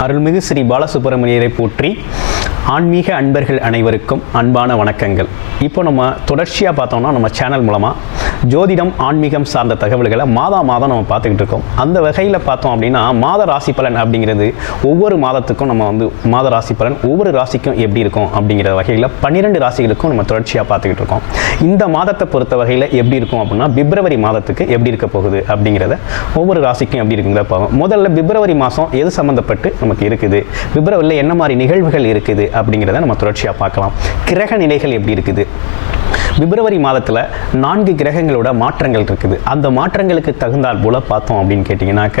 அருள்மிகு ஸ்ரீ பாலசுப்பிரமணியரை போற்றி ஆன்மீக அன்பர்கள் அனைவருக்கும் அன்பான வணக்கங்கள். இப்போ நம்ம தொடர்ச்சியாக பார்த்தோம்னா நம்ம சேனல் மூலமாக ஜோதிடம் ஆன்மீகம் சார்ந்த தகவல்களை மாதா மாதம் நம்ம பார்த்துக்கிட்டு இருக்கோம். அந்த வகையில் பார்த்தோம் அப்படின்னா மாத ராசி பலன் அப்படிங்கிறது ஒவ்வொரு மாதத்துக்கும் நம்ம வந்து மாத ராசி பலன் ஒவ்வொரு ராசிக்கும் எப்படி இருக்கும் அப்படிங்கிற வகையில் பன்னிரெண்டு ராசிகளுக்கும் நம்ம தொடர்ச்சியாக பார்த்துக்கிட்டு இருக்கோம். இந்த மாதத்தை பொறுத்த வகையில் எப்படி இருக்கும் அப்படின்னா பிப்ரவரி மாதத்துக்கு எப்படி இருக்க போகுது அப்படிங்கிறத ஒவ்வொரு ராசிக்கும் எப்படி இருக்குங்கிறத பார்ப்போம். முதல்ல பிப்ரவரி மாதம் எது சம்மந்தப்பட்டு நமக்கு இருக்குது? பிப்ரவரியில் என்ன மாதிரி நிகழ்வுகள் இருக்குது அப்படிங்கிறத நம்ம தொடர்ச்சியாக பார்க்கலாம். கிரக நிலைகள் எப்படி இருக்குது? பிப்ரவரி மாதத்தில் நான்கு கிரகங்களோட மாற்றங்கள் இருக்குது. அந்த மாற்றங்களுக்கு தகுந்தால் போல பார்த்தோம் அப்படின்னு கேட்டிங்கனாக்க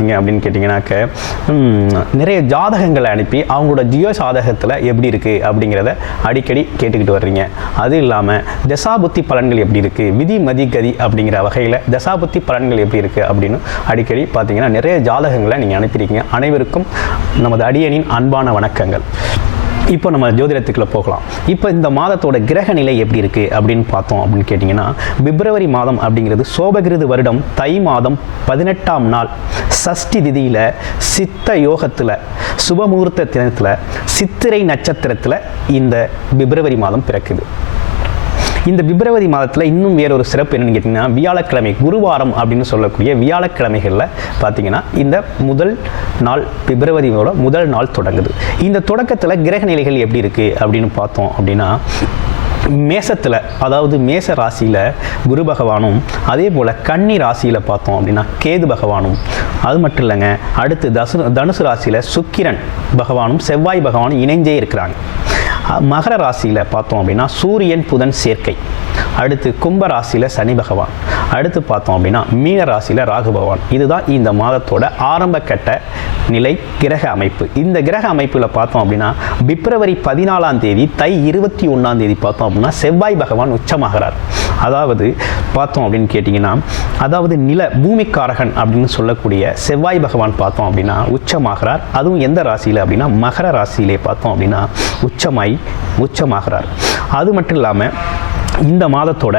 பார்த்தீங்க அப்படின்னு கேட்டிங்கனாக்க நிறைய ஜாதகங்களை அனுப்பி அவங்களோட ஜியோ சாதகத்தில் எப்படி இருக்குது அப்படிங்கிறத அடிக்கடி கேட்டுக்கிட்டு வர்றீங்க. அது இல்லாமல் தசாபுத்தி பலன்கள் எப்படி இருக்குது விதி மதி கதி அப்படிங்கிற வகையில் தசாபுத்தி பலன்கள் எப்படி இருக்குது அப்படின்னு அடிக்கடி பார்த்தீங்கன்னா நிறைய ஜாதகங்களை நீங்கள் அனுப்பியிருக்கீங்க. அனைவருக்கும் நமது அடியனின் அன்பான வணக்கங்கள். இப்போ நம்ம ஜோதிடத்துக்குள்ள போகலாம். இப்போ இந்த மாதத்தோட கிரக நிலை எப்படி இருக்கு அப்படின்னு பார்த்தோம் அப்படின்னு கேட்டிங்கன்னா பிப்ரவரி மாதம் அப்படிங்கிறது சோபகிருது வருடம் தை மாதம் பதினெட்டாம் நாள். சஷ்டி திதியில் சித்த யோகத்தில் சுபமுகூர்த்த தினத்தில் சித்திரை நட்சத்திரத்தில் இந்த பிப்ரவரி மாதம் பிறக்குது. இந்த பிப்ரவரி மாதத்தில் இன்னும் வேறொரு சிறப்பு என்னன்னு கேட்டிங்கன்னா வியாழக்கிழமை குருவாரம் அப்படின்னு சொல்லக்கூடிய வியாழக்கிழமைகளில் பார்த்தீங்கன்னா இந்த முதல் நாள் பிப்ரவரியோட முதல் நாள் தொடங்குது. இந்த தொடக்கத்தில் கிரக நிலைகள் எப்படி இருக்குது அப்படின்னு பார்த்தோம் அப்படின்னா மேசத்தில் அதாவது மேச ராசியில் குரு பகவானும் அதே போல் கன்னி ராசியில் பார்த்தோம் அப்படின்னா கேது பகவானும். அது மட்டும் இல்லைங்க அடுத்து தசு தனுசு ராசியில் சுக்கிரன் பகவானும் செவ்வாய் பகவானும் இணைஞ்சே இருக்கிறாங்க. மகர ராசியில் பார்த்தோம் அப்படின்னா சூரியன் புதன் சேர்க்கை. அடுத்து கும்ப ராசியில் சனி பகவான். அடுத்து பார்த்தோம் அப்படின்னா மீன ராசியில் ராகு பகவான். இதுதான் இந்த மாதத்தோட ஆரம்ப கட்ட நிலை கிரக அமைப்பு. இந்த கிரக அமைப்பில் பார்த்தோம் அப்படின்னா பிப்ரவரி பதினாலாம் தேதி தை இருபத்தி ஒன்றாம் தேதி பார்த்தோம் அப்படின்னா செவ்வாய் பகவான் உச்சமாகிறார். அதாவது பார்த்தோம் அப்படின்னு கேட்டிங்கன்னா அதாவது நில பூமிக்காரகன் அப்படின்னு சொல்லக்கூடிய செவ்வாய் பகவான் பார்த்தோம் அப்படின்னா உச்சமாகிறார். அதுவும் எந்த ராசியில் அப்படின்னா மகர ராசியிலே பார்த்தோம் அப்படின்னா உச்சமாய் உச்சமாகிறார். அது மட்டும் இல்லாமல் இந்த மாதத்தோட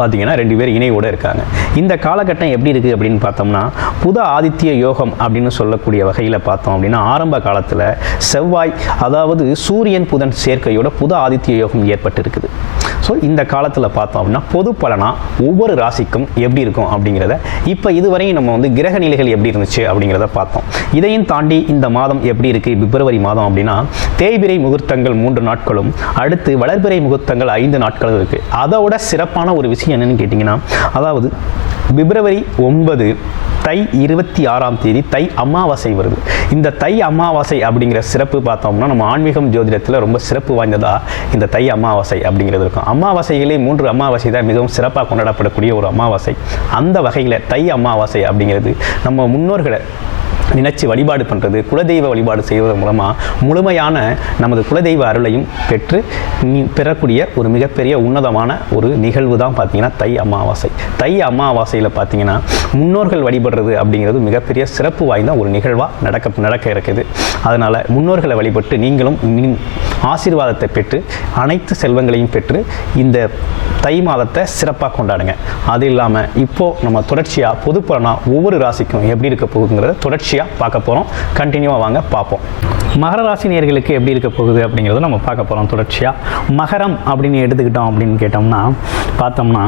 பார்த்தீங்கன்னா ரெண்டு பேர் இணையோடு இருக்காங்க. இந்த காலகட்டம் எப்படி இருக்குது அப்படின்னு பார்த்தோம்னா புத ஆதித்ய யோகம் அப்படின்னு சொல்லக்கூடிய வகையில் பார்த்தோம் அப்படின்னா ஆரம்ப காலத்தில் செவ்வாய் அதாவது சூரியன் புதன் சேர்க்கையோட புத ஆதித்ய யோகம் ஏற்பட்டு இருக்குது ஸோ இந்த காலத்தில் பார்த்தோம் அப்படின்னா பொது பலனாக ஒவ்வொரு ராசிக்கும் எப்படி இருக்கும் அப்படிங்கிறத இப்போ இதுவரையும் நம்ம வந்து கிரக நிலைகள் எப்படி இருந்துச்சு அப்படிங்கிறத பார்த்தோம். இதையும் தாண்டி இந்த மாதம் எப்படி இருக்குது பிப்ரவரி மாதம் அப்படின்னா தேய்பிரை முகூர்த்தங்கள் மூன்று நாட்களும் அடுத்து வளர்பிறை முகூர்த்தங்கள் ஐந்து நாட்களும் இருக்குது அதோட சிறப்பான ஒரு விஷயம் என்னன்னு கேட்டிங்கன்னா அதாவது பிப்ரவரி ஒன்பது தை இருபத்தி ஆறாம் தேதி தை அமாவாசை வருது. இந்த தை அமாவாசை அப்படிங்கிற சிறப்பு பார்த்தோம்னா நம்ம ஆன்மீகம் ஜோதிடத்தில் ரொம்ப சிறப்பு வாய்ந்ததா இந்த தை அமாவாசை அப்படிங்கிறது இருக்கும். அமாவாசைகளே மூன்று அமாவாசை தான் மிகவும் சிறப்பாக கொண்டாடப்படக்கூடிய ஒரு அமாவாசை. அந்த வகையில் தை அமாவாசை அப்படிங்கிறது நம்ம முன்னோர்களை நினைச்சு வழிபாடு பண்ணுறது குலதெய்வ வழிபாடு செய்வதன் மூலமாக முழுமையான நமது குலதெய்வ அருளையும் பெற்று பெறக்கூடிய ஒரு மிகப்பெரிய உன்னதமான ஒரு நிகழ்வு தான் பார்த்தீங்கன்னா தை அமாவாசை. தை அமாவாசையில் பார்த்தீங்கன்னா முன்னோர்கள் வழிபடுறது அப்படிங்கிறது மிகப்பெரிய சிறப்பு வாய்ந்த ஒரு நிகழ்வாக நடக்க நடக்க இருக்குது. அதனால் முன்னோர்களை வழிபட்டு நீங்களும் ஆசீர்வாதத்தை பெற்று அனைத்து செல்வங்களையும் பெற்று இந்த தை மாதத்தை சிறப்பாக கொண்டாடுங்க. அது இல்லாமல் இப்போது நம்ம தொடர்ச்சியாக பொதுப்புறனா ஒவ்வொரு ராசிக்கும் எப்படி இருக்க போகுதுங்கிறத தொடர்ச்சியாக பார்க்க போகிறோம் கண்டினியூவாக வாங்க பார்ப்போம். மகர ராசி நேர்களுக்கு எப்படி இருக்க போகுது அப்படிங்கிறத நம்ம பார்க்க போகிறோம் தொடர்ச்சியாக மகரம் அப்படின்னு எடுத்துக்கிட்டோம் அப்படின்னு கேட்டோம்னா பார்த்தோம்னா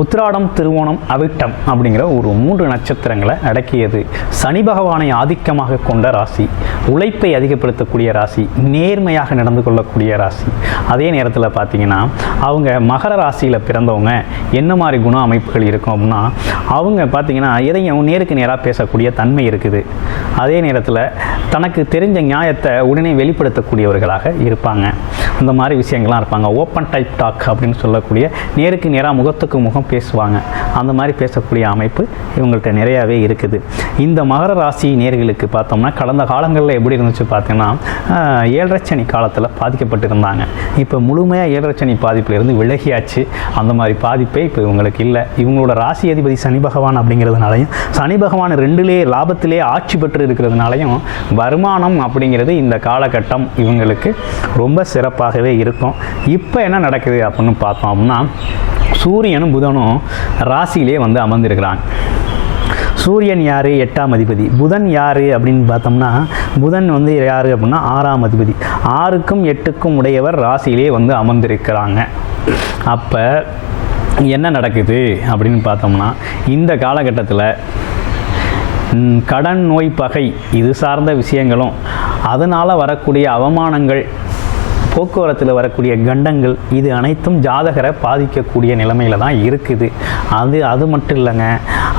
உத்திராடம் திருவோணம் அவிட்டம் அப்படிங்கிற ஒரு மூன்று நட்சத்திரங்களை அடக்கியது. சனி பகவானை ஆதிக்கமாக கொண்ட ராசி. உழைப்பை அதிகப்படுத்தக்கூடிய ராசி. நேர்மையாக நடந்து கொள்ளக்கூடிய ராசி. அதே நேரத்தில் பார்த்தீங்கன்னா அவங்க மகர ராசியில் பிறந்தவங்க என்ன மாதிரி குண அமைப்புகள் இருக்கும் அப்படின்னா அவங்க பார்த்தீங்கன்னா எதையும் நேருக்கு நேராக பேசக்கூடிய தன்மை இருக்குது. அதே நேரத்தில் தனக்கு தெரிஞ்ச நியாயத்தை உடனே வெளிப்படுத்தக்கூடியவர்களாக இருப்பாங்க. அந்த மாதிரி விஷயங்கள்லாம் இருப்பாங்க. ஓப்பன் டைப் டாக் அப்படின்னு சொல்லக்கூடிய நேருக்கு நேராக முகத்துக்கு முகம் பேசுவாங்க. அந்த மாதிரி பேசக்கூடிய அமைப்பு இவங்கள்ட்ட நிறையாவே இருக்குது. இந்த மகர ராசி நேர்களுக்கு பார்த்தோம்னா கடந்த காலங்களில் எப்படி இருந்துச்சு பார்த்தீங்கன்னா ஏழரைச்சனி காலத்தில் பாதிக்கப்பட்டிருந்தாங்க. இப்போ முழுமையாக ஏழரைச்சனி சனி பாதிப்பிலிருந்து விலகியாச்சு. அந்த மாதிரி பாதிப்பே இப்போ இவங்களுக்கு இல்லை. இவங்களோட ராசி அதிபதி சனி பகவான் அப்படிங்கிறதுனாலையும் சனி பகவான் ரெண்டுலே லாபத்திலே ஆட்சி பெற்று இருக்கிறதுனாலையும் வருமானம் அப்படிங்கிறது இந்த காலகட்டம் இவங்களுக்கு ரொம்ப சிறப்பாக சிறப்பாகவே இருக்கும். இப்போ என்ன நடக்குது அப்படின்னு பார்த்தோம் அப்படின்னா சூரியனும் புதனும் ராசியிலே வந்து அமர்ந்திருக்கிறாங்க. சூரியன் யார்? எட்டாம் அதிபதி. புதன் யார் அப்படின்னு பார்த்தோம்னா புதன் வந்து யார் அப்படின்னா ஆறாம் அதிபதி. ஆறுக்கும் எட்டுக்கும் உடையவர் ராசியிலே வந்து அமர்ந்திருக்கிறாங்க. அப்போ என்ன நடக்குது அப்படின்னு பார்த்தோம்னா இந்த காலகட்டத்தில் கடன் நோய் பகை இது சார்ந்த விஷயங்களும் அதனால் வரக்கூடிய அவமானங்கள் போக்குவரத்தில் வரக்கூடிய கண்டங்கள் இது அனைத்தும் ஜாதகரை பாதிக்கக்கூடிய நிலைமையில தான் இருக்குது. அது அது மட்டும் இல்லைங்க.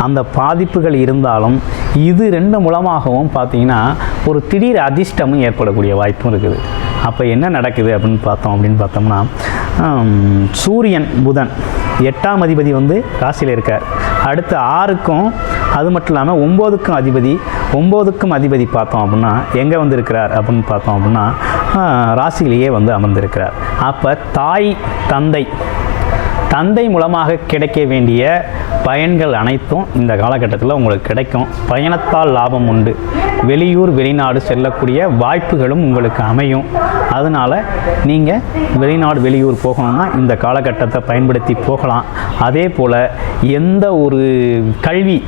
அந்த பாதிப்புகள் இருந்தாலும் இது ரெண்டு மூலமாகவும் பார்த்தீங்கன்னா ஒரு திடீர் அதிர்ஷ்டமும் ஏற்படக்கூடிய வாய்ப்பும் இருக்குது. அப்போ என்ன நடக்குது அப்படின்னு பார்த்தோம் அப்படின்னு பார்த்தோம்னா சூரியன் புதன் எட்டாம் அதிபதி வந்து ராசியில் இருக்கார். அடுத்து ஆறுக்கும் அது மட்டும் இல்லாமல் ஒம்போதுக்கும் அதிபதி ஒம்போதுக்கும் அதிபதி பார்த்தோம் அப்படின்னா எங்கே வந்திருக்கிறார் அப்படின்னு பார்த்தோம் அப்படின்னா ராசியிலேயே வந்து அமர்ந்திருக்கிறார். அப்போ தாய் தந்தை. தந்தை மூலமாக கிடைக்க வேண்டிய பயன்கள் அனைத்தும் இந்த காலகட்டத்தில் உங்களுக்கு கிடைக்கும். பயணத்தால் லாபம் உண்டு. வெளியூர் வெளிநாடு செல்லக்கூடிய வாய்ப்புகளும் உங்களுக்கு அமையும். அதனால் நீங்கள் வெளிநாடு வெளியூர் போகணும்னா இந்த காலகட்டத்தை பயன்படுத்தி போகலாம். அதே போல் எந்த ஒரு கல்வி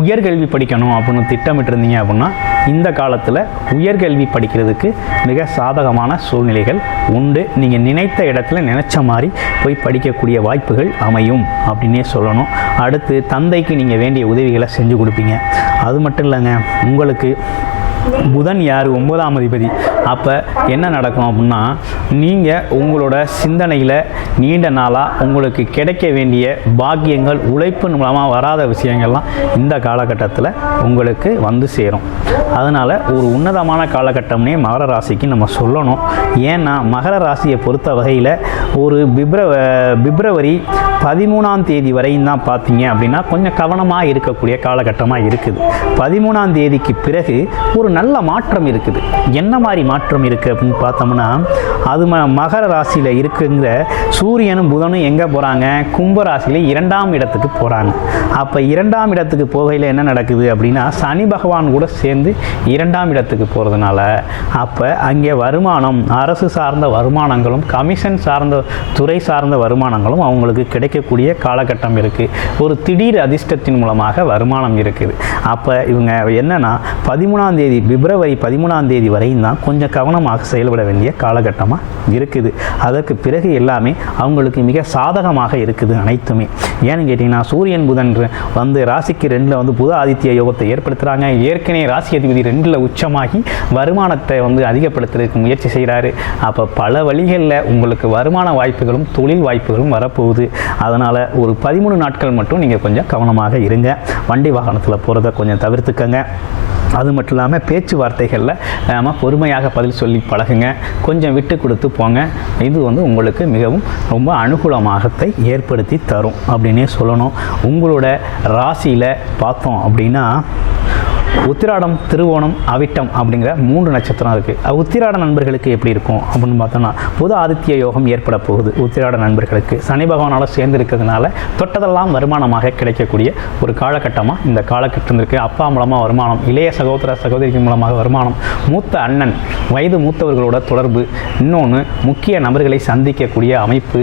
உயர்கல்வி படிக்கணும் அப்படின்னு திட்டமிட்டிருந்தீங்க அப்படின்னா இந்த காலத்தில் உயர்கல்வி படிக்கிறதுக்கு மிக சாதகமான சூழ்நிலைகள் உண்டு. நீங்கள் நினைத்த இடத்துல நினச்ச மாதிரி போய் படிக்கக்கூடிய வாய்ப்புகள் அமையும் அப்படின்னே சொல்லணும். அடுத்து தந்தைக்கு நீங்கள் வேண்டிய உதவிகளை செஞ்சு கொடுப்பீங்க. அது மட்டும் இல்லைங்க உங்களுக்கு புதன் யார்? ஒன்பதாம் அதிபதி. அப்போ என்ன நடக்கும் அப்படின்னா நீங்கள் உங்களோட சிந்தனையில் நீண்ட நாளாக உங்களுக்கு கிடைக்க வேண்டிய பாக்கியங்கள் உழைப்பு மூலமாக வராத விஷயங்கள்லாம் இந்த காலகட்டத்தில் உங்களுக்கு வந்து சேரும். அதனால் ஒரு உன்னதமான காலகட்டம்னே மகர ராசிக்கு நம்ம சொல்லணும். ஏன்னா மகர ராசியை பொறுத்த வகையில் ஒரு பிப்ரவ பிப்ரவரி பதிமூணாம் தேதி வரையும் தான் பார்த்தீங்க அப்படின்னா கொஞ்சம் கவனமாக இருக்கக்கூடிய காலகட்டமாக இருக்குது. பதிமூணாம் தேதிக்கு பிறகு ஒரு நல்ல மாற்றம் இருக்குது. என்ன மாதிரி மாற்றம் இருக்குது அப்படின்னு பார்த்தோம்னா அது ம மகர ராசியில் இருக்குங்கிற சூரியனும் புதனும் எங்கே போகிறாங்க கும்ப ராசியில் இரண்டாம் இடத்துக்கு போகிறாங்க அப்போ இரண்டாம் இடத்துக்கு போகையில் என்ன நடக்குது அப்படின்னா சனி பகவான் கூட சேர்ந்து இரண்டாம் இடத்துக்கு போகிறதுனால அப்போ அங்கே வருமானம் அரசு சார்ந்த வருமானங்களும் கமிஷன் சார்ந்த துறை சார்ந்த வருமானங்களும் அவங்களுக்கு கிடைக்கும். கிடைக்கக்கூடிய காலகட்டம் இருக்குது ஒரு திடீர் அதிர்ஷ்டத்தின் மூலமாக வருமானம் இருக்குது. அப்போ இவங்க என்னென்னா பதிமூணாம் தேதி பிப்ரவரி பதிமூணாம் தேதி வரையும் தான் கொஞ்சம் கவனமாக செயல்பட வேண்டிய காலகட்டமாக இருக்குது. அதற்கு பிறகு எல்லாமே அவங்களுக்கு மிக சாதகமாக இருக்குது அனைத்துமே. ஏன்னு கேட்டிங்கன்னா சூரியன் புதன் வந்து ராசிக்கு ரெண்டில் வந்து புத ஆதித்ய யோகத்தை ஏற்படுத்துகிறாங்க ஏற்கனவே ராசி அதிபதி ரெண்டில் உச்சமாகி வருமானத்தை வந்து அதிகப்படுத்துறதுக்கு முயற்சி செய்கிறாரு அப்போ பல வழிகளில் உங்களுக்கு வருமான வாய்ப்புகளும் தொழில் வாய்ப்புகளும் வரப்போகுது. அதனால் ஒரு பதிமூணு நாட்கள் மட்டும் நீங்கள் கொஞ்சம் கவனமாக இருங்க. வண்டி வாகனத்தில் போகிறத கொஞ்சம் தவிர்த்துக்கங்க. அது மட்டும் இல்லாமல் பேச்சுவார்த்தைகளில் நம்ம பொறுமையாக பதில் சொல்லி பழகுங்க. கொஞ்சம் விட்டு கொடுத்து போங்க. இது வந்து உங்களுக்கு மிகவும் ரொம்ப அனுகூலமாகத்தை ஏற்படுத்தி தரும். அப்படின்னே சொல்லணும். உங்களோட ராசியில் பார்த்தோம் அப்படின்னா உத்திராடம் திருவோணம் அவிட்டம் அப்படிங்கிற மூன்று நட்சத்திரம் இருக்குது உத்திராட நண்பர்களுக்கு எப்படி இருக்கும் அப்படின்னு பார்த்தோம்னா புது ஆதித்ய யோகம் ஏற்பட போகுது உத்திராட நண்பர்களுக்கு. சனி பகவானால் சேர்ந்து இருக்கிறதுனால தொட்டதெல்லாம் வருமானமாக கிடைக்கக்கூடிய ஒரு காலகட்டமாக இந்த காலகட்டம் இருக்குது அப்பா மூலமாக வருமானம் இளைய சகோதர சகோதரிக்கு மூலமாக வருமானம் மூத்த அண்ணன் வயது மூத்தவர்களோட தொடர்பு இன்னொன்று முக்கிய நபர்களை சந்திக்கக்கூடிய அமைப்பு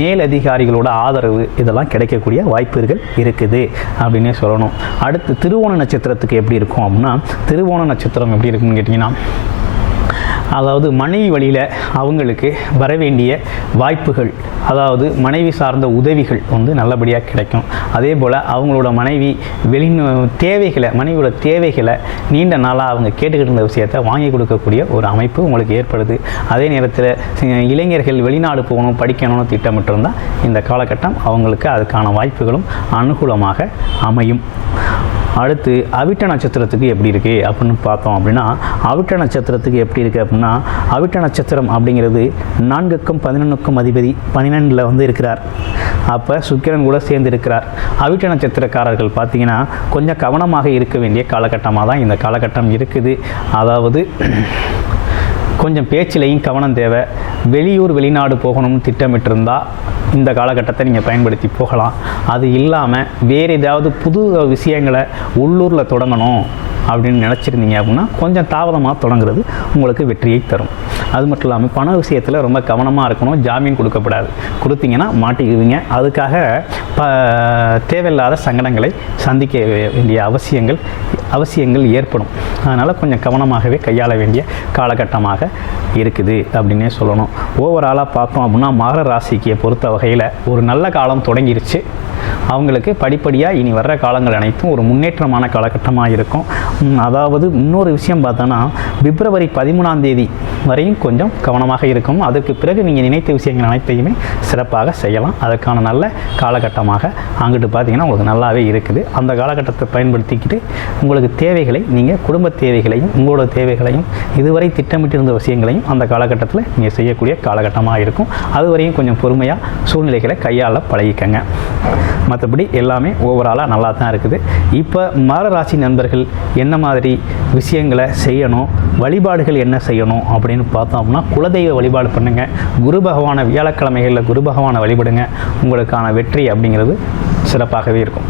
மேலதிகாரிகளோட ஆதரவு இதெல்லாம் கிடைக்கக்கூடிய வாய்ப்புகள் இருக்குது அப்படின்னே சொல்லணும். அடுத்து திருவோண நட்சத்திரத்துக்கு எப்படி இருக்கும்? அப்படின்னா திருவோண நட்சத்திரம் எப்படி இருக்குன்னு கேட்டிங்கன்னா அதாவது மனைவி வழியில் அவங்களுக்கு வர வேண்டிய வாய்ப்புகள் அதாவது மனைவி சார்ந்த உதவிகள் வந்து நல்லபடியாக கிடைக்கும். அதே போல் அவங்களோட மனைவி வெளி தேவைகளை மனைவியோட தேவைகளை நீண்ட நாளாக அவங்க கேட்டுக்கிட்டு இருந்த விஷயத்தை வாங்கி கொடுக்கக்கூடிய ஒரு அமைப்பு உங்களுக்கு ஏற்படுது. அதே நேரத்தில் இளைஞர்கள் வெளிநாடு போகணும் படிக்கணும்னு திட்டமிட்டிருந்தால் இந்த காலகட்டம் அவங்களுக்கு அதுக்கான வாய்ப்புகளும் அனுகூலமாக அமையும். அடுத்து அவிட்ட நட்சத்திரத்துக்கு எப்படி இருக்குது அப்படின்னு பார்த்தோம் அப்படின்னா அவிட்ட நட்சத்திரத்துக்கு எப்படி இருக்குது அப்படின்னா அவிட்ட நட்சத்திரம் அப்படிங்கிறது நான்குக்கும் பதினொன்றுக்கும் அதிபதி பன்னிரெண்டில் வந்து இருக்கிறார். அப்போ சுக்கிரன் கூட சேர்ந்து இருக்கிறார் அவிட்ட நட்சத்திரக்காரர்கள் பார்த்தீங்கன்னா கொஞ்சம் கவனமாக இருக்க வேண்டிய காலகட்டமாக தான் இந்த காலகட்டம் இருக்குது. அதாவது கொஞ்சம் பேச்சிலையும் கவனம் தேவை. வெளியூர் வெளிநாடு போகணும்னு திட்டமிட்டிருந்தால் இந்த காலகட்டத்தை நீங்கள் பயன்படுத்தி போகலாம். அது இல்லாமல் வேறு ஏதாவது புது விஷயங்களை உள்ளூரில் தொடங்கணும். அப்படின்னு நினச்சிருந்தீங்க அப்படின்னா கொஞ்சம் தாமதமாக தொடங்குறது உங்களுக்கு வெற்றியை தரும். அது மட்டும் இல்லாமல் பண விஷயத்தில் ரொம்ப கவனமாக இருக்கணும் ஜாமீன் கொடுக்கப்படாது. கொடுத்தீங்கன்னா மாட்டிக்குவீங்க. அதுக்காக ப தேவையில்லாத சங்கடங்களை சந்திக்க வேண்டிய அவசியங்கள் அவசியங்கள் ஏற்படும். அதனால் கொஞ்சம் கவனமாகவே கையாள வேண்டிய காலகட்டமாக இருக்குது அப்படின்னே சொல்லணும். ஓவராலாக பார்த்தோம் அப்படின்னா மகர ராசிக்கு பொறுத்த வகையில் ஒரு நல்ல காலம் தொடங்கிருச்சு. அவங்களுக்கு படிப்படியாக இனி வர்ற காலங்கள் அனைத்தும் ஒரு முன்னேற்றமான காலகட்டமாக இருக்கும். அதாவது இன்னொரு விஷயம் பார்த்தோன்னா பிப்ரவரி பதிமூணாம் தேதி வரையும் கொஞ்சம் கவனமாக இருக்கும். அதற்கு பிறகு நீங்கள் நினைத்த விஷயங்கள் அனைத்தையுமே சிறப்பாக செய்யலாம். அதற்கான நல்ல காலகட்டமாக அங்கிட்டு பார்த்தீங்கன்னா உங்களுக்கு நல்லாவே இருக்குது. அந்த காலகட்டத்தை பயன்படுத்திக்கிட்டு உங்களுக்கு தேவைகளை நீங்கள் குடும்ப தேவைகளையும் உங்களோட தேவைகளையும் இதுவரை திட்டமிட்டிருந்த விஷயங்களையும் அந்த காலகட்டத்தில் நீங்கள் செய்யக்கூடிய காலகட்டமாக இருக்கும். அதுவரையும் கொஞ்சம் பொறுமையாக சூழ்நிலைகளை கையாள பழகிக்கங்க. மற்றபடி எல்லாமே ஓவராலாக நல்லா தான் இருக்குது. இப்போ மகர ராசி நண்பர்கள் என்ன மாதிரி விஷயங்களை செய்யணும்? வழிபாடுகள் என்ன செய்யணும்? அப்படின்னு பார்த்தோம் அப்படின்னா குலதெய்வ வழிபாடு பண்ணுங்கள் குரு பகவான வியாழக்கிழமைகளில் குரு பகவானை வழிபடுங்க. உங்களுக்கான வெற்றி அப்படிங்கிறது சிறப்பாகவே இருக்கும்.